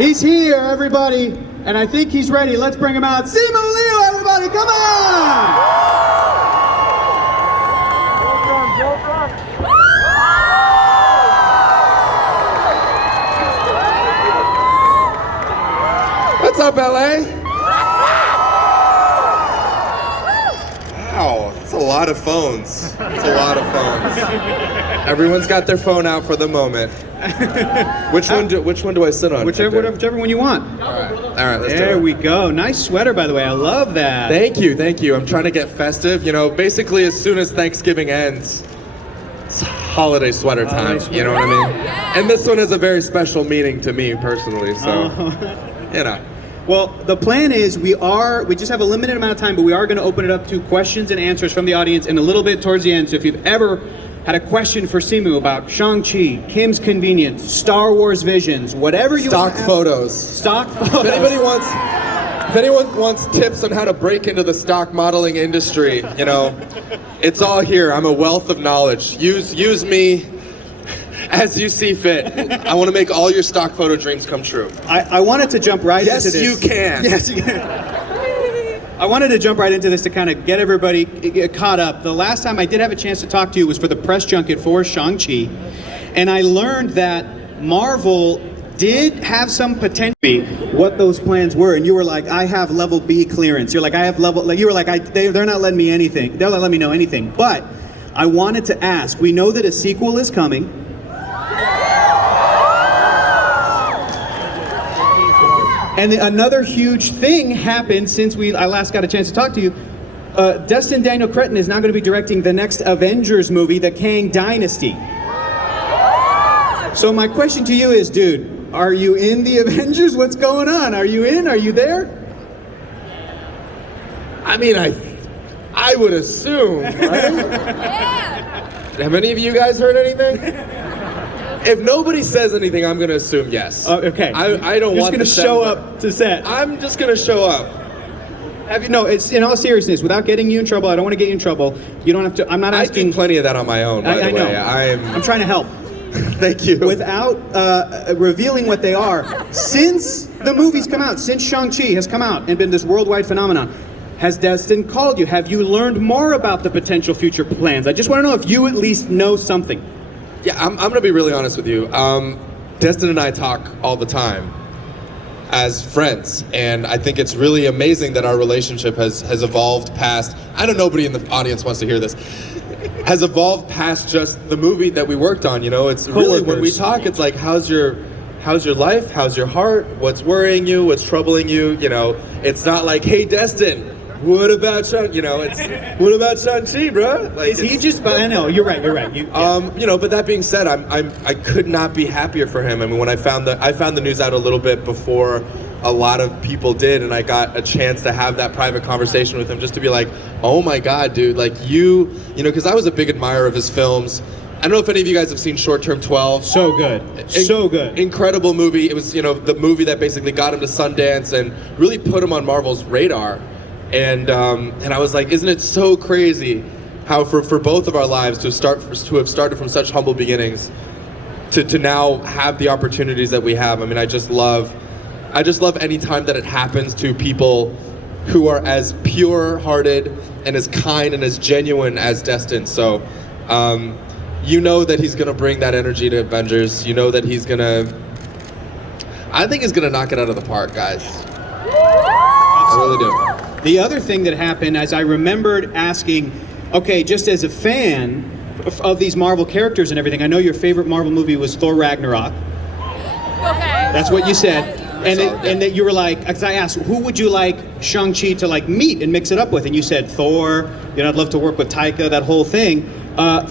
He's here, everybody, and I think he's ready. Let's bring him out. Simu Liu, everybody, come on! What's up, LA? Wow, it's a lot of phones. It's a lot of phones. Everyone's got their phone out for the moment. Which one do I sit on? Whichever one you want. All right, let's do it. There we go. Nice sweater, by the way. I love that. Thank you. I'm trying to get festive. You know, basically as soon as Thanksgiving ends, it's holiday sweater time. You know what I mean? And this one has a very special meaning to me personally, so, you know. Well, the plan is we just have a limited amount of time, but we are going to open it up to questions and answers from the audience in a little bit towards the end. So if you've ever had a question for Simu about Shang-Chi, Kim's Convenience, Star Wars visions, whatever you want. Stock photos. If anyone wants tips on how to break into the stock modeling industry, you know, it's all here. I'm a wealth of knowledge. Use me as you see fit. I want to make all your stock photo dreams come true. I wanted to jump right into this. Yes, you can. Yes, you can. I wanted to jump right into this to kind of get everybody caught up. The last time I did have a chance to talk to you was for the press junket for Shang-Chi, and I learned that Marvel did have some potential. What those plans were, and you were like, I have level B clearance. You're like, I have level. Like you were like, they're not letting me anything. They're not letting me know anything. But I wanted to ask. We know that a sequel is coming. And another huge thing happened since I last got a chance to talk to you. Destin Daniel Cretton is now going to be directing the next Avengers movie, The Kang Dynasty. So my question to you is, dude, are you in the Avengers? What's going on? Are you in? Are you there? I mean, I would assume, right? Have any of you guys heard anything? If nobody says anything, I'm going to assume yes. Okay. I don't want to show up to set. I'm just going to show up. It's in all seriousness, without getting you in trouble. I don't want to get you in trouble. You don't have to. I'm not asking. I do plenty of that on my own, by the way. Know. I'm trying to help. Thank you. Without revealing what they are, since the movie's come out, since Shang-Chi has come out and been this worldwide phenomenon, has Destin called you? Have you learned more about the potential future plans? I just want to know if you at least know something. Yeah, I'm going to be really honest with you. Destin and I talk all the time as friends, and I think it's really amazing that our relationship has evolved past, I know nobody in the audience wants to hear this, has evolved past just the movie that we worked on, you know? It's really, when we talk, it's like, how's your life? How's your heart? What's worrying you? What's troubling you? You know, it's not like, hey, Destin, what about Shang? You know, what about Shang-Chi, bro? Like, is he just? I know you're right. You know, but that being said, I could not be happier for him. I mean, when I found the news out a little bit before a lot of people did, and I got a chance to have that private conversation with him, just to be like, oh my God, dude, like you know, because I was a big admirer of his films. I don't know if any of you guys have seen Short Term 12. So good. So good. Incredible movie. It was, you know, the movie that basically got him to Sundance and really put him on Marvel's radar. And I was like, isn't it so crazy how for both of our lives to have started from such humble beginnings to now have the opportunities that we have. I mean, I just love any time that it happens to people who are as pure-hearted and as kind and as genuine as Destin. So, you know that he's gonna bring that energy to Avengers. You know that I think he's gonna knock it out of the park, guys. I really do. The other thing that happened, as I remembered asking, okay, just as a fan of these Marvel characters and everything, I know your favorite Marvel movie was Thor Ragnarok. Okay. That's what you said. And that you were like, because I asked, who would you like Shang-Chi to like meet and mix it up with? And you said Thor, you know, I'd love to work with Taika, that whole thing.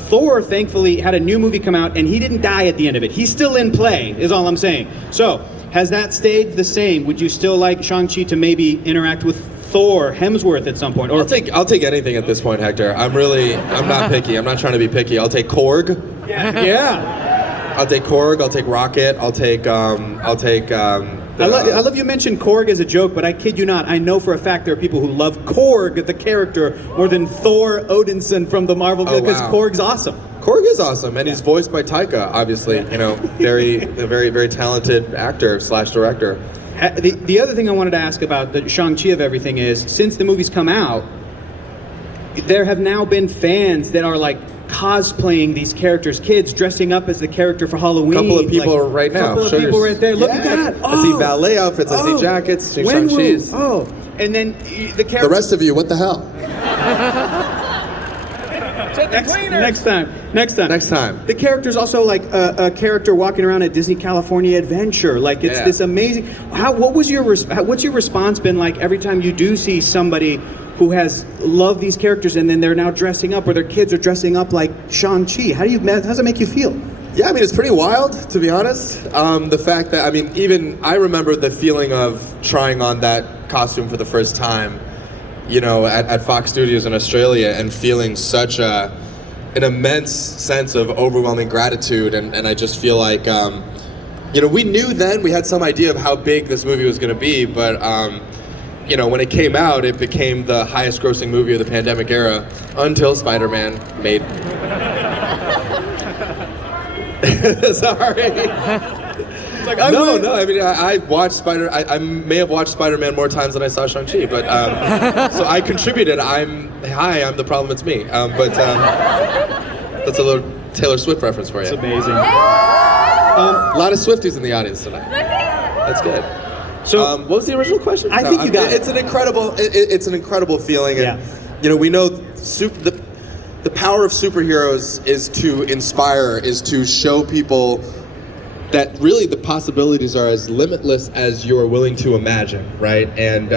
Thor, thankfully, had a new movie come out, and he didn't die at the end of it. He's still in play, is all I'm saying. So, has that stayed the same? Would you still like Shang-Chi to maybe interact with Thor, Hemsworth at some point? Or I'll take anything at this point, Hector. I'm not picky. I'm not trying to be picky. I'll take Korg. Yeah. I'll take Korg. I'll take Rocket. I'll take. I love you mentioned Korg as a joke, but I kid you not. I know for a fact there are people who love Korg, the character, more than Thor Odinson from the Marvel, because Korg's awesome. Korg is awesome, and he's voiced by Taika, obviously. You know, a very, very talented actor / director. The other thing I wanted to ask about the Shang-Chi of everything is, since the movie's come out, there have now been fans that are like cosplaying these characters, kids dressing up as the character for Halloween. A couple of people right now. A couple of people right there. Look at that. I see ballet outfits, I see jackets, Shang-Chi's. Oh, and then the character. The rest of you, what the hell? Next time. The character's also like a character walking around at Disney California Adventure. Like it's this amazing. What's your response been like every time you do see somebody who has loved these characters and then they're now dressing up, or their kids are dressing up like Shang-Chi? How does that make you feel? Yeah, I mean, it's pretty wild, to be honest. The fact that, I mean, even I remember the feeling of trying on that costume for the first time, you know, at Fox Studios in Australia, and feeling such an immense sense of overwhelming gratitude. And I just feel like, you know, we knew then, we had some idea of how big this movie was going to be, but, you know, when it came out, it became the highest grossing movie of the pandemic era until Spider-Man made... Sorry. It's like, no. I mean, I watched I may have watched Spider-Man more times than I saw Shang-Chi, but so I contributed. I'm the problem. It's me. But that's a little Taylor Swift reference for you. It's amazing. A lot of Swifties in the audience tonight. That's good. So, what was the original question? I think you got it. It's an incredible. It's an incredible feeling, and you know, we know the power of superheroes is to inspire, is to show people that really the possibilities are as limitless as you're willing to imagine, right? And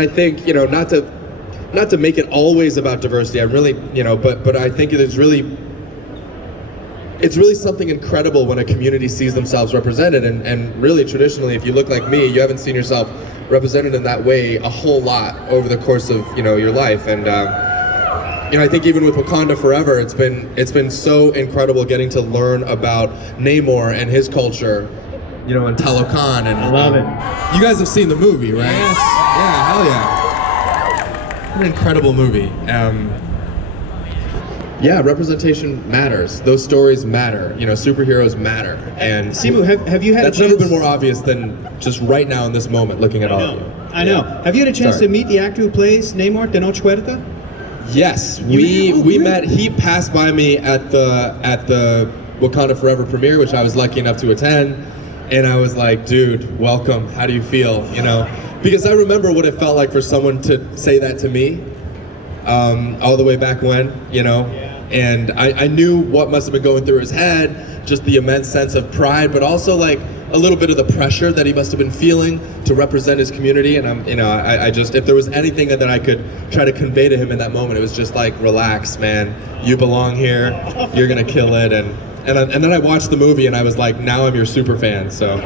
I think, you know, not to make it always about diversity. I really, you know, but I think it's really something incredible when a community sees themselves represented, and really traditionally, if you look like me, you haven't seen yourself represented in that way a whole lot over the course of, you know, your life. And you know, I think even with Wakanda Forever, it's been so incredible getting to learn about Namor and his culture, you know, and Talokan. And I love it. You guys have seen the movie, right? Yes. Yeah, hell yeah. What an incredible movie. Yeah, representation matters. Those stories matter. You know, superheroes matter. And Simu, have you had that's a chance? never been more obvious than just right now in this moment, looking at all of you. I know. Have you had a chance to meet the actor who plays Namor, Tenoch Huerta? Yes, we met. He passed by me at the Wakanda Forever premiere, which I was lucky enough to attend, and I was like, dude, welcome. How do you feel? You know, because I remember what it felt like for someone to say that to me, all the way back when, you know, and I knew what must have been going through his head, just the immense sense of pride, but also like a little bit of the pressure that he must have been feeling to represent his community. And I just, if there was anything that I could try to convey to him in that moment, it was just like, relax, man, you belong here, you're gonna kill it. And then I watched the movie and I was like, now I'm your super fan, so.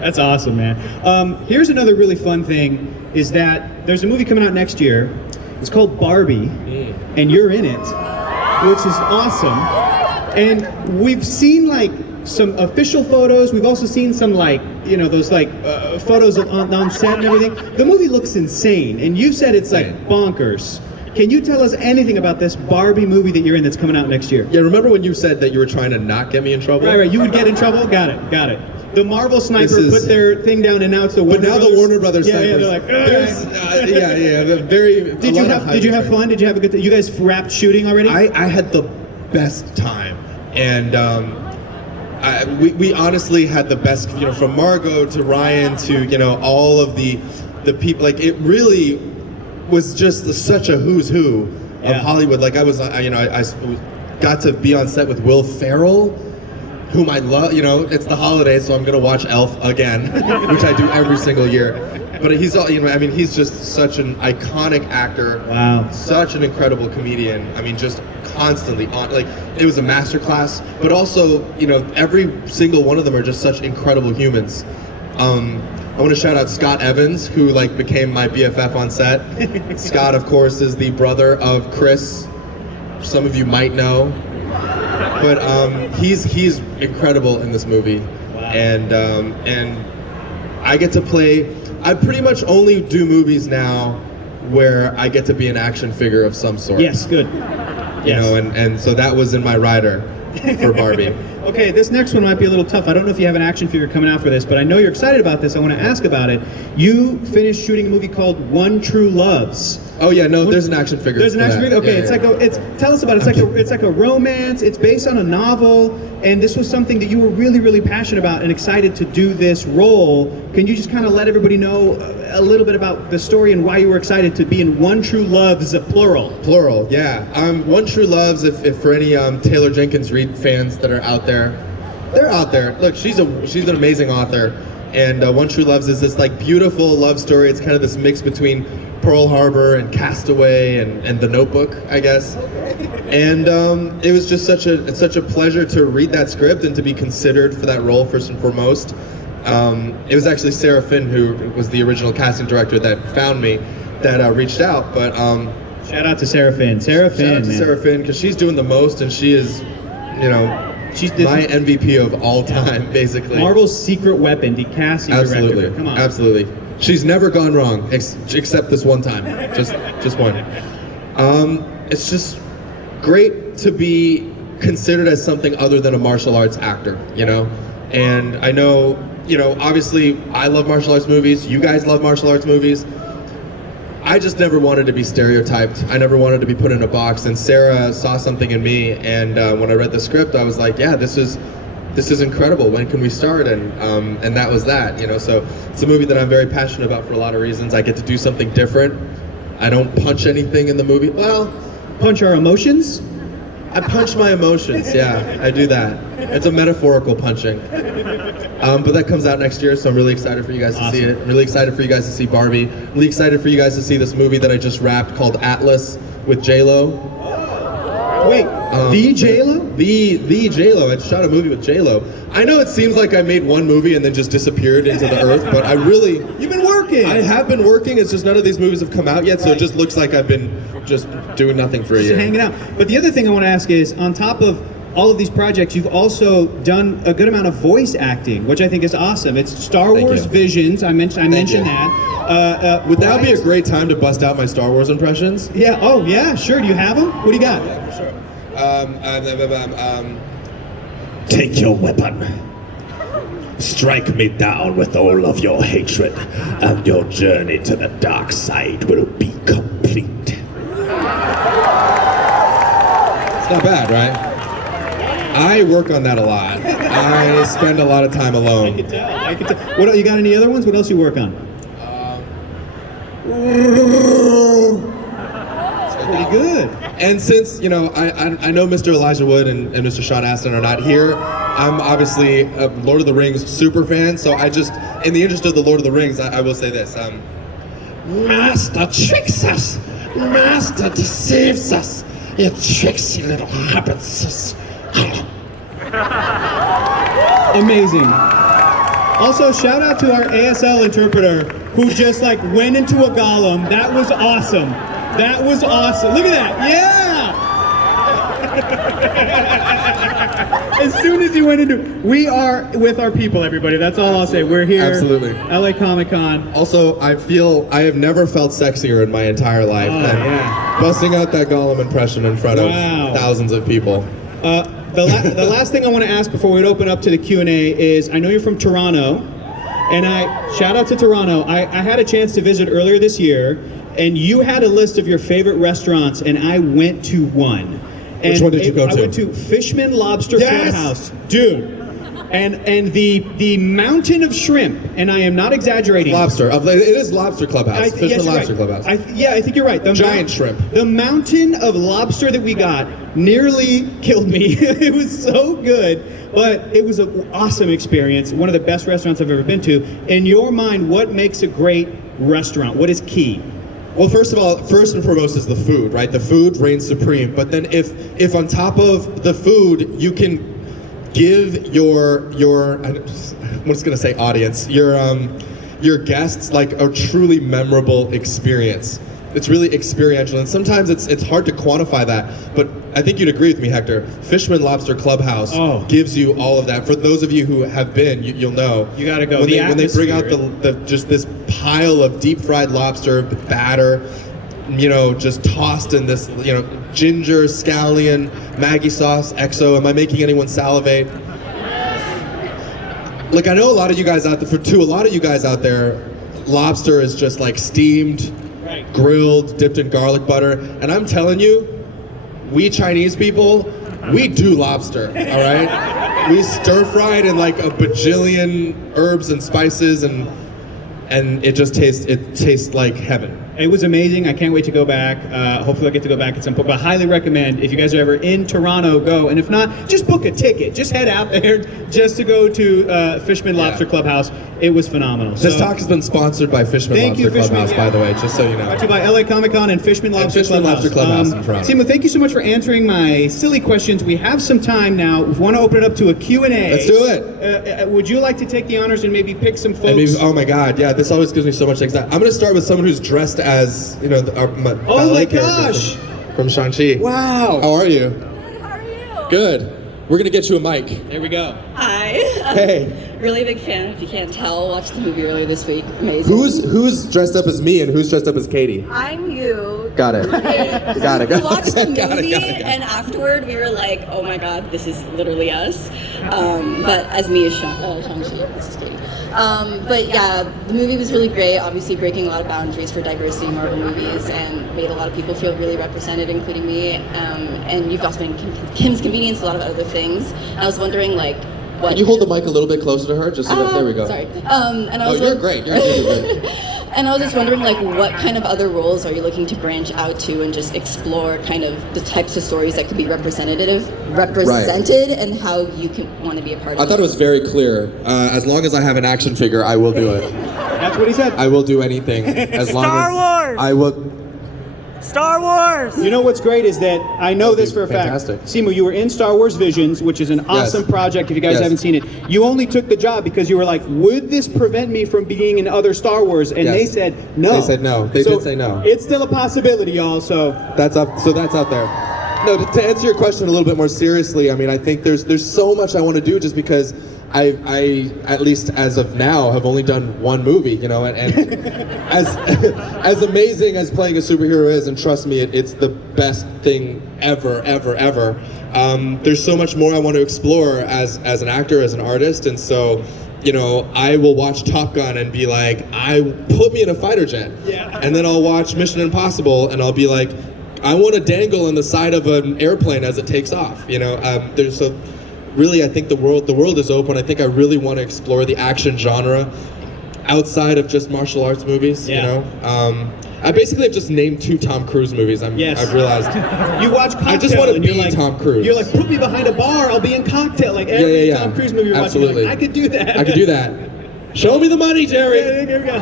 That's awesome, man. Here's another really fun thing, is that there's a movie coming out next year. It's called Barbie, and you're in it, which is awesome. And we've seen like some official photos. We've also seen some like, you know, those like photos on set and everything. The movie looks insane, and you said it's like bonkers. Can you tell us anything about this Barbie movie that you're in that's coming out next year? Yeah, remember when you said that you were trying to not get me in trouble? Right, you would get in trouble? Got it. The Marvel sniper put their thing down, and now it's the Warner Brothers. But now the Warner Brothers snipers. Yeah, they're like, very. Did you have fun? Did you have a good? You guys wrapped shooting already? I had the best time, and we honestly had the best. You know, from Margot to Ryan to, you know, all of the people. Like, it really was just such a who's who of Hollywood. Like, I got to be on set with Will Ferrell, whom I love. You know, it's the holidays, so I'm gonna watch Elf again, which I do every single year. But he's all, you know, I mean, he's just such an iconic actor. Wow. Such an incredible comedian. I mean, just constantly on, like, it was a masterclass. But also, you know, every single one of them are just such incredible humans. I want to shout out Scott Evans, who like became my BFF on set. Scott, of course, is the brother of Chris. Some of you might know. But he's incredible in this movie. Wow. And I get to play. I pretty much only do movies now where I get to be an action figure of some sort. Yes, good. you know, and so that was in my rider for Barbie. Okay, this next one might be a little tough. I don't know if you have an action figure coming out for this, but I know you're excited about this. I want to ask about it. You finished shooting a movie called One True Loves. Oh yeah, no, there's an action figure. There's an action figure. Okay, Yeah. tell us about it. It's like a romance. It's based on a novel, and this was something that you were really, really passionate about and excited to do this role. Can you just kind of let everybody know a little bit about the story and why you were excited to be in One True Loves, plural? Plural, yeah. One True Loves, if for any Taylor Jenkins Reid fans that are out there, they're out there. Look, she's an amazing author, and One True Loves is this like beautiful love story. It's kind of this mix between Pearl Harbor and Castaway and The Notebook, I guess. And it was just such a pleasure to read that script and to be considered for that role first and foremost. It was actually Sarah Finn, who was the original casting director, that found me, that reached out. But shout out to Sarah Finn. Sarah Finn, Sarah Finn, because she's doing the most, and she is, you know, she's my MVP of all time, basically. Marvel's secret weapon, the casting director. Come on. Absolutely. She's never gone wrong, except this one time. Just one. It's just great to be considered as something other than a martial arts actor, you know? And I know, you know, obviously I love martial arts movies, you guys love martial arts movies. I just never wanted to be stereotyped. I never wanted to be put in a box, and Sarah saw something in me, and when I read the script, I was like, yeah, this is incredible. When can we start? And that was that, you know. So it's a movie that I'm very passionate about for a lot of reasons. I get to do something different. I don't punch anything in the movie. Well, punch our emotions? I punch my emotions, yeah, I do that. It's a metaphorical punching. But that comes out next year, so I'm really excited for you guys to see it. I'm really excited for you guys to see Barbie. Really excited for you guys to see this movie that I just wrapped called Atlas with J-Lo. Wait, the J-Lo? The J-Lo. I shot a movie with J-Lo. I know it seems like I made one movie and then just disappeared into the earth, but I really... You've been working! I have been working, it's just none of these movies have come out yet, so it just looks like I've been just doing nothing for a year. Just hanging out. But the other thing I want to ask is, on top of all of these projects, you've also done a good amount of voice acting, which I think is awesome. It's Star Wars Visions. I mentioned that. Would that be a great time to bust out my Star Wars impressions? Yeah. Oh, yeah. Sure. Do you have them? What do you got? Yeah, for sure. Take your weapon. Strike me down with all of your hatred, and your journey to the dark side will be complete. It's not bad, right? I work on that a lot. I spend a lot of time alone. I can tell. What, you got any other ones? What else you work on? Pretty good. And since, you know, I know Mr. Elijah Wood and Mr. Sean Astin are not here, I'm obviously a Lord of the Rings super fan, so I just, in the interest of the Lord of the Rings, I will say this. Master tricks us. Master deceives us. You tricksy little hobbits. Amazing. Also, shout out to our ASL interpreter who just like went into a golem. That was awesome. That was awesome. Look at that. Yeah! As soon as you went into... We are with our people, everybody. That's all I'll say. We're here. Absolutely. LA Comic-Con. Also, I feel I have never felt sexier in my entire life than busting out that Gollum impression in front of thousands of people. The last thing I want to ask before we open up to the Q&A is, I know you're from Toronto, and shout out to Toronto. I had a chance to visit earlier this year, and you had a list of your favorite restaurants, and I went to one. And which one did you go to? I went to Fishman Lobster Clubhouse. Dude. And the mountain of shrimp, and I am not exaggerating. Lobster. It is Lobster Clubhouse. Fishman Lobster Clubhouse. I think you're right. Giant shrimp. The mountain of lobster that we got nearly killed me. It was so good, but it was an awesome experience. One of the best restaurants I've ever been to. In your mind, what makes a great restaurant? What is key? Well, first and foremost is the food, right? The food reigns supreme. But then if on top of the food, you can give your I'm just gonna say audience, your guests like a truly memorable experience. It's really experiential, and sometimes it's hard to quantify that, but I think you'd agree with me, Hector. Fishman Lobster Clubhouse gives you all of that. For those of you who have been, you'll know. You gotta go. When they bring out the just this pile of deep fried lobster, the batter, just tossed in this, ginger, scallion, Maggie sauce, XO. Am I making anyone salivate? Like, I know a lot of you guys out there, lobster is just like steamed, grilled, dipped in garlic butter. And I'm telling you, we Chinese people, we do lobster, all right? We stir fry it in like a bajillion herbs and spices, and it tastes like heaven. It was amazing. I can't wait to go back. Hopefully I'll get to go back at some point. But I highly recommend, if you guys are ever in Toronto, go. And if not, just book a ticket. Just head out there just to go to Fishman Lobster Clubhouse. It was phenomenal. This talk has been sponsored by Fishman Lobster Clubhouse, by the way, just so you know. Brought to you by LA Comic Con and Fishman Lobster Clubhouse. In Toronto. Simu, thank you so much for answering my silly questions. We have some time now. We want to open it up to a Q&A. Let's do it. Would you like to take the honors and maybe pick some folks? Oh my God, yeah, this always gives me so much anxiety. I'm going to start with someone who's dressed as, my ballet character from Shang-Chi. Wow. How are you? Good, how are you? Good. We're going to get you a mic. There we go. Hi. Hey. Really big fan, if you can't tell. Watched the movie earlier this week. Amazing. Who's dressed up as me and who's dressed up as Katie? I'm you. Got it. Got it. We watched the movie, Got it. and afterward we were like, oh my god, this is literally us. But as me is Shang-Chi, this is Katie. But yeah, the movie was really great, obviously breaking a lot of boundaries for diversity in Marvel movies and made a lot of people feel really represented, including me. And you've also been Kim's Convenience, a lot of other things. I was wondering, like, what... Can you hold the mic a little bit closer to her? Just so that, there we go. Sorry. And I was you're great. You're good. And I was just wondering, like, what kind of other roles are you looking to branch out to and just explore kind of the types of stories that could be represented and how you can want to be a part of I thought it was very clear. As long as I have an action figure, I will do it. That's what he said. I will do anything. As long Star as Wars! I will... Star Wars! You know what's great is that I know this for a fantastic. fact. Simu, you were in Star Wars Visions, which is an awesome project if you guys haven't seen it. You only took the job because you were like, would this prevent me from being in other Star Wars? And they said no. They said no. They did say no. It's still a possibility, y'all, so... That's up. So that's out there. No, to answer your question a little bit more seriously, I mean, I think there's so much I want to do just because I at least as of now have only done one movie, and as amazing as playing a superhero is, and trust me, it's the best thing ever. There's so much more I want to explore as an actor, as an artist, and so I will watch Top Gun and be like, put me in a fighter jet, and then I'll watch Mission Impossible and I'll be like, I want to dangle on the side of an airplane as it takes off. Really, I think the world is open. I think I really want to explore the action genre outside of just martial arts movies. I basically have just named 2 Tom Cruise movies. I've realized. You watch Cocktail. I just want to be like, Tom Cruise. You're like, put me behind a bar. I'll be in Cocktail. Like every Tom Cruise movie you're Absolutely. watching. Like, I could do that. I could do that. Show me the money, Jerry. Here we go.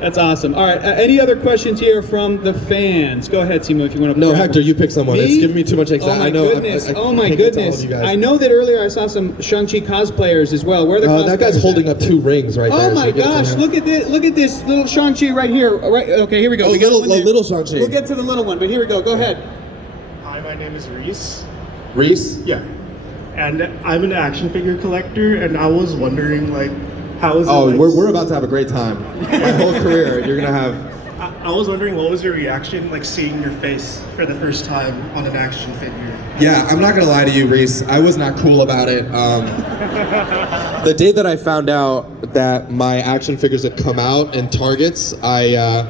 That's awesome. All right. Any other questions here from the fans? Go ahead, Simu, if you want to. No, Hector, you pick someone. Me? It's giving me too much anxiety. Oh my goodness! Oh my goodness! I know that earlier I saw some Shang-Chi cosplayers as well. Where are the cosplayers? That guy's holding up 2 rings right there. Oh my gosh! Look at this! Look at this little Shang-Chi right here. Right. Okay, here we go. Oh, little Shang-Chi. We'll get to the little one, but here we go. Go ahead. Hi, my name is Reese. Reese? Yeah. And I'm an action figure collector, and I was wondering, like, how is it? Oh, like, we're about to have a great time. My whole career, you're gonna have. I was wondering, what was your reaction, like, seeing your face for the first time on an action figure? Yeah, I'm not gonna lie to you, Reese. I was not cool about it. The day that I found out that my action figures had come out in Targets, I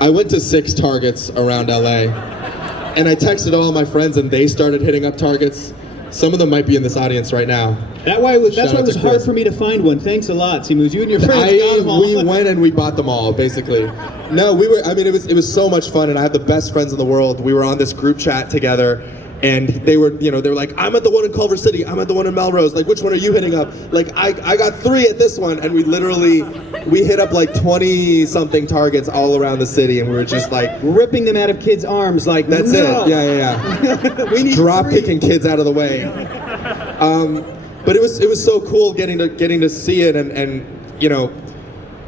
went to 6 Targets around LA, and I texted all my friends, and they started hitting up Targets. Some of them might be in this audience right now. That's why it was hard for me to find one. Thanks a lot, Simu. You and your friends got them all. We went and we bought them all, basically. No, it was so much fun, and I had the best friends in the world. We were on this group chat together, and they were like, I'm at the one in Culver City, I'm at the one in Melrose, like, which one are you hitting up? Like, I got 3 at this one, and we hit up like 20-something Targets all around the city, and we were just like... ripping them out of kids' arms, like, that's no. it, yeah. We need drop-kicking kids out of the way. But it was so cool getting to see it, and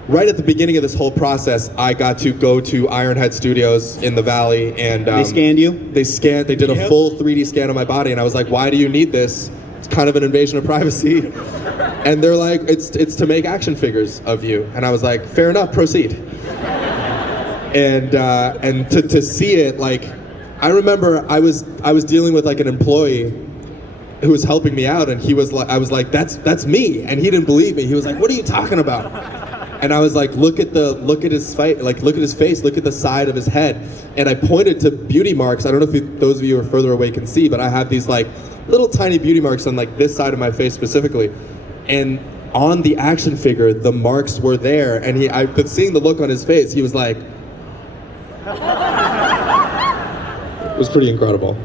right at the beginning of this whole process, I got to go to Ironhead Studios in the Valley, and they scanned you? They did a full 3D scan of my body, and I was like, why do you need this? It's kind of an invasion of privacy. And they're like, it's to make action figures of you. And I was like, fair enough, proceed. and to see it, like, I remember I was dealing with like an employee who was helping me out, and he was like, I was like, that's me, and he didn't believe me. He was like, what are you talking about? And I was like, look at his face, look at the side of his head. And I pointed to beauty marks. I don't know if those of you who are further away can see, but I have these like little tiny beauty marks on like this side of my face specifically. And on the action figure, the marks were there, and but seeing the look on his face, he was like, it was pretty incredible.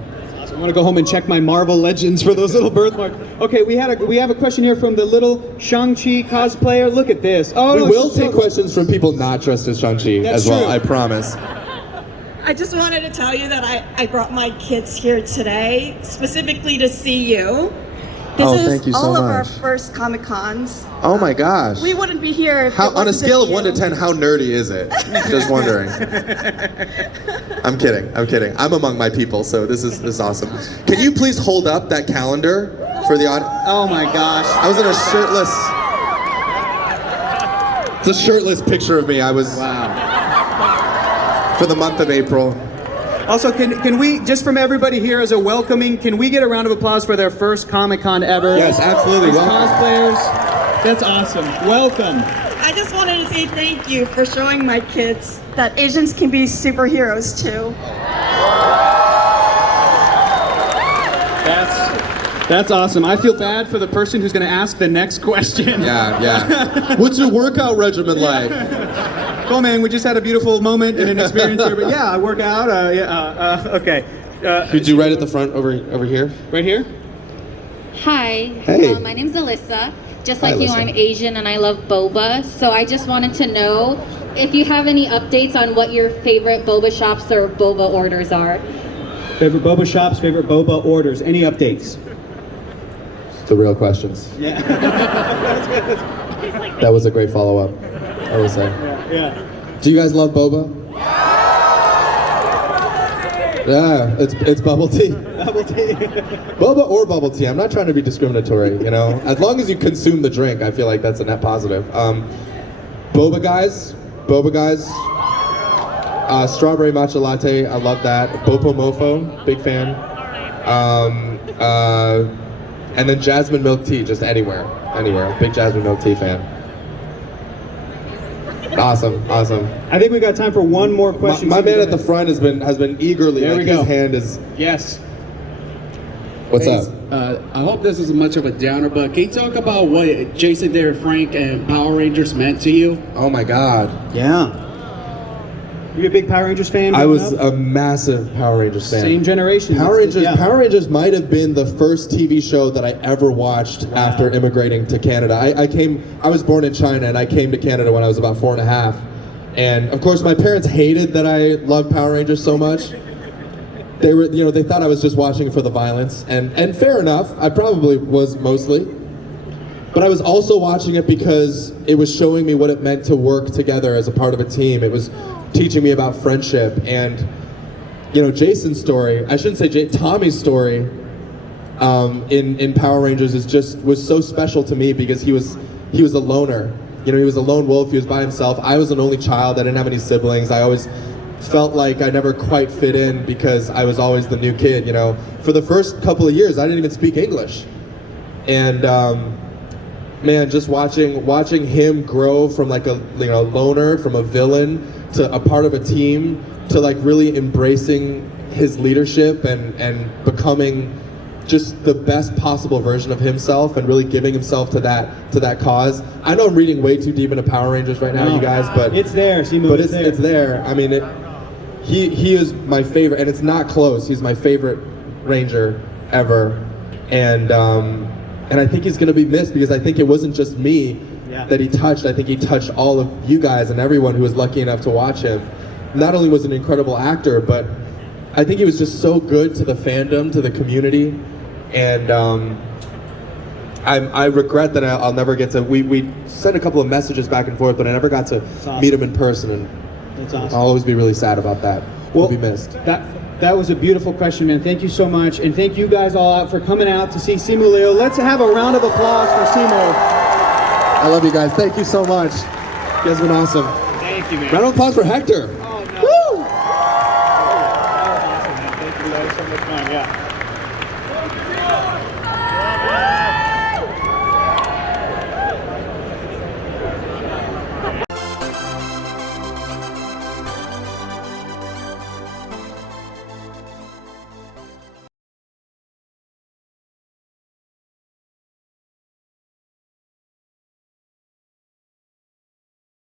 I want to go home and check my Marvel Legends for those little birthmarks. Okay, we have a question here from the little Shang-Chi cosplayer. Look at this. Oh, we will take questions from people not dressed as Shang-Chi as well, I promise. I just wanted to tell you that I brought my kids here today specifically to see you. Thank you so all of our much. first Comic-Cons. Oh my gosh. We wouldn't be here if it On a wasn't scale of you. 1 to 10, how nerdy is it? Just wondering. I'm kidding. I'm among my people, so this is awesome. Can you please hold up that calendar for the audience? Oh my gosh. I was in a shirtless... It's a shirtless picture of me. I was... Wow. For the month of April. Also, can we, just from everybody here as a welcoming, can we get a round of applause for their first Comic-Con ever? Yes, absolutely. These Welcome. cosplayers, that's awesome. Welcome. I just wanted to say thank you for showing my kids that Asians can be superheroes too. That's awesome. I feel bad for the person who's going to ask the next question. Yeah. What's your workout regimen like? Cool, man. We just had a beautiful moment and an experience here. But yeah, I work out. Okay. Could you right at the front over here? Right here? Hi. Hey. My name's Alyssa. Just Hi, like you, Alyssa. I'm Asian and I love boba. So I just wanted to know if you have any updates on what your favorite boba shops or boba orders are. Favorite boba shops, favorite boba orders. Any updates? The real questions. Yeah. That was a great follow-up, I would say. Yeah. Do you guys love boba? Yeah, it's bubble tea. Bubble tea. Boba or bubble tea. I'm not trying to be discriminatory, you know. As long as you consume the drink, I feel like that's a net positive. Boba guys. Strawberry matcha latte. I love that. Bopo mofo. Big fan. And then jasmine milk tea. Just anywhere. Big jasmine milk tea fan. Awesome. I think we got time for one more question. My man at the front has been eagerly. There we like go. His hand is. Yes. What's up? I hope this isn't much of a downer, but can you talk about what Jason David Frank and Power Rangers meant to you? Oh my God. Yeah. You a big Power Rangers fan? I growing was up? a massive Power Rangers fan. Same generation. Power Rangers. Yeah. Power Rangers might have been the first TV show that I ever watched after immigrating to Canada. I was born in China, and I came to Canada when I was about 4.5. And of course, my parents hated that I loved Power Rangers so much. They thought I was just watching it for the violence, and fair enough. I probably was mostly. But I was also watching it because it was showing me what it meant to work together as a part of a team. It was teaching me about friendship, and Jason's story, I shouldn't say Tommy's story in Power Rangers was so special to me because he was a loner. He was a lone wolf. He was by himself. I was an only child. I didn't have any siblings. I always felt like I never quite fit in because I was always the new kid. For the first couple of years, I didn't even speak English, and man, just watching him grow from like a loner, from a villain to a part of a team, to like really embracing his leadership and becoming just the best possible version of himself and really giving himself to that cause. I know I'm reading way too deep into Power Rangers right now, you guys, but it's there, Simu. But it's there. I mean, he is my favorite, and it's not close. He's my favorite Ranger ever, and I think he's gonna be missed because I think it wasn't just me that he touched. I think he touched all of you guys and everyone who was lucky enough to watch him. Not only was he an incredible actor, but I think he was just so good to the fandom, to the community, and I regret that I'll never get to. We sent a couple of messages back and forth, but I never got to meet him in person, and that's awesome. I'll always be really sad about that. We'll be missed. That was a beautiful question, man. Thank you so much, and thank you guys all out for coming out to see Simu Liu. Let's have a round of applause for Simu. I love you guys. Thank you so much. You guys have been awesome. Thank you, man. Round of applause for Hector.